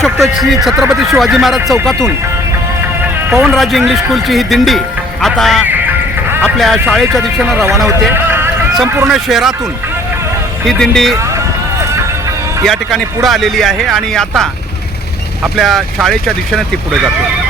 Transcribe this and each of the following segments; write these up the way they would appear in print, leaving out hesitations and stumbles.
शकतो श्री छत्रपती शिवाजी महाराज चौकातून पवनराजे इंग्लिश स्कूलची ही दिंडी आता आपल्या शाळेच्या दिशेनं रवाना होते। संपूर्ण शहरातून ही दिंडी या ठिकाणी पुढे आलेली आहे आणि आता आपल्या शाळेच्या दिशेनं ती पुढे जाते।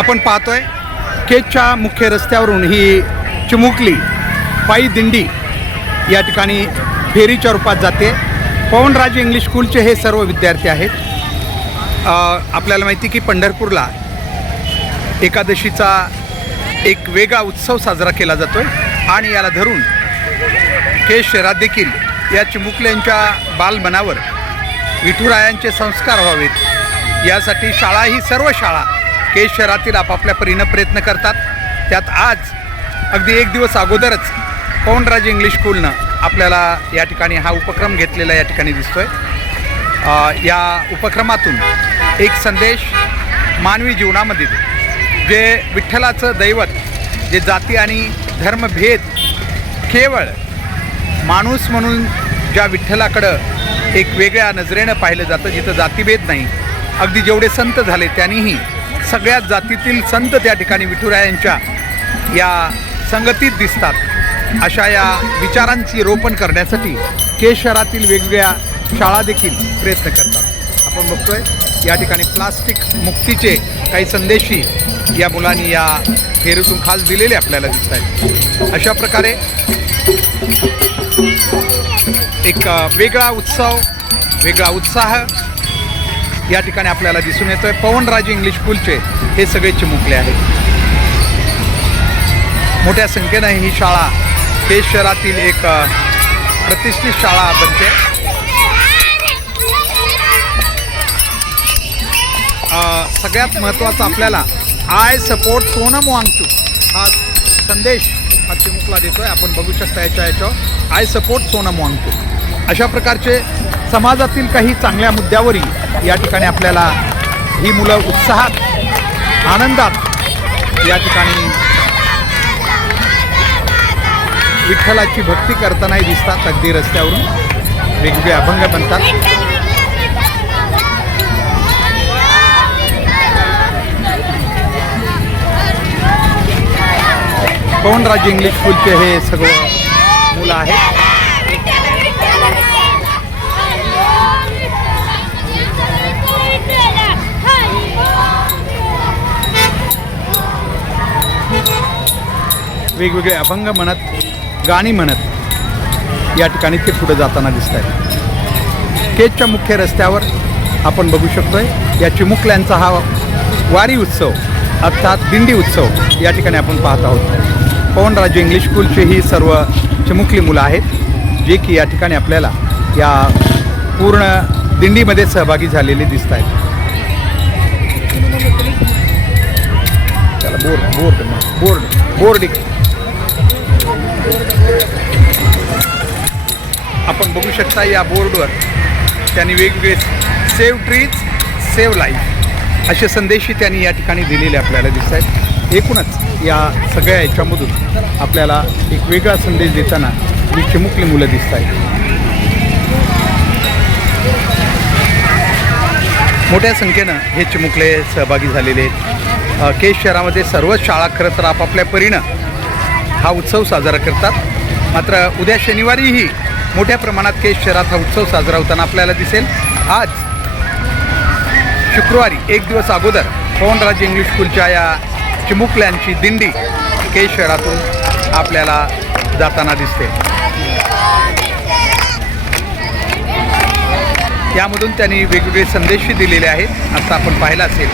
आपण पाहतोय केजच्या मुख्य रस्त्यावरून ही चिमुकली पायी दिंडी या ठिकाणी फेरीच्या रूपात जाते। पवनराजे इंग्लिश स्कूलचे हे सर्व विद्यार्थी आहेत। आपल्याला माहिती की पंढरपूरला एकादशीचा एक वेगळा उत्सव साजरा केला जातोय आणि याला धरून केज शहरात देखील या चिमुकल्यांच्या बालमनावर विठुरायांचे संस्कार व्हावेत यासाठी शाळा ही सर्व शाळा केज शहरातील आपापल्या परीनं प्रयत्न करतात। त्यात आज अगदी एक दिवस अगोदरच पवनराजे इंग्लिश स्कूलनं आपल्याला या ठिकाणी हा उपक्रम घेतलेला या ठिकाणी दिसतोय। या उपक्रमातून एक संदेश मानवी जीवनामध्ये जे विठ्ठलाचं दैवत जे जाती आणि धर्मभेद केवळ माणूस म्हणून ज्या विठ्ठलाकडं एक वेगळ्या नजरेनं पाहिलं जातं, जिथं जातीभेद नाही, अगदी जेवढे संत झाले त्यांनीही सगळ्याच जातीतील संत त्या ठिकाणी विठुरायांच्या या संगतीत दिसतात। अशा या विचारांची रोपण करण्यासाठी केज शहरातील वेगवेगळ्या शाळा देखील प्रयत्न करतात। आपण बघतोय या ठिकाणी प्लास्टिक मुक्तीचे काही संदेशही या मुलांनी या फेरीतून खास दिलेले आपल्याला दिसत आहेत। अशा प्रकारे एक वेगळा उत्सव, वेगळा उत्साह या ठिकाणी आपल्याला दिसून येतोय। पवनराजे इंग्लिश स्कूलचे हे सगळे चिमुकले आहेत। मोठ्या संख्येनं ही शाळा केज शहरातील एक प्रतिष्ठित शाळा बनते। सगळ्यात महत्त्वाचं आपल्याला आय सपोर्ट सोनम वांगचुक हा संदेश हा चिमुकला देतोय। आपण बघू शकता याच्यावर आय सपोर्ट सोनम वांगचुक। अशा प्रकारचे समाजातील काही चांगल्या मुद्द्यावरही या ठिकाणी आपल्याला ही मुलं उत्साहात आनंदात या ठिकाणी विठ्ठलाची भक्ती करतानाही दिसतात। अगदी रस्त्यावरून वेगवेगळे अभंग बनतात। पवनराजे इंग्लिश स्कूलचे हे सगळे मुलं आहेत। वेगवेगळे अभंग म्हणत, गाणी म्हणत या ठिकाणी ते पुढे जाताना दिसत आहेत। केजच्या मुख्य रस्त्यावर आपण बघू शकतोय या चिमुकल्यांचा हा वारी उत्सव अर्थात दिंडी उत्सव या ठिकाणी आपण पाहत आहोत। पवनराजे इंग्लिश स्कूलचे ही सर्व चिमुकली मुलं आहेत जे की या ठिकाणी आपल्याला या पूर्ण दिंडीमध्ये सहभागी झालेले दिसत आहेत। त्याला बोर्ड आपण बघू शकता या बोर्डवर त्यांनी वेगवेगळे सेव्ह ट्रीज सेव्ह लाईफ असे संदेशही त्यांनी या ठिकाणी दिलेले आपल्याला दिसत आहेत। एकूणच या सगळ्या याच्यामधून आपल्याला एक वेगळा संदेश देताना ही चिमुकली मुलं दिसत आहेत. मोठ्या संख्येनं हे चिमुकले सहभागी झालेले आहेत. केज शहरामध्ये सर्वच शाळा खरं तर आपापल्या परीनं हा उत्सव साजरा करतात. मात्र उद्या शनिवारीही मोठ्या प्रमाणात केज शहरात हा उत्सव साजरा होताना आपल्याला दिसेल. आज शुक्रवारी एक दिवस अगोदर पवनराजे इंग्लिश स्कूलच्या या चिमुकल्यांची दिंडी केज शहरातून आपल्याला जाताना दिसते. यामधून त्यांनी वेगवेगळे संदेशही दिलेले आहेत. आता आपण पाहिला असेल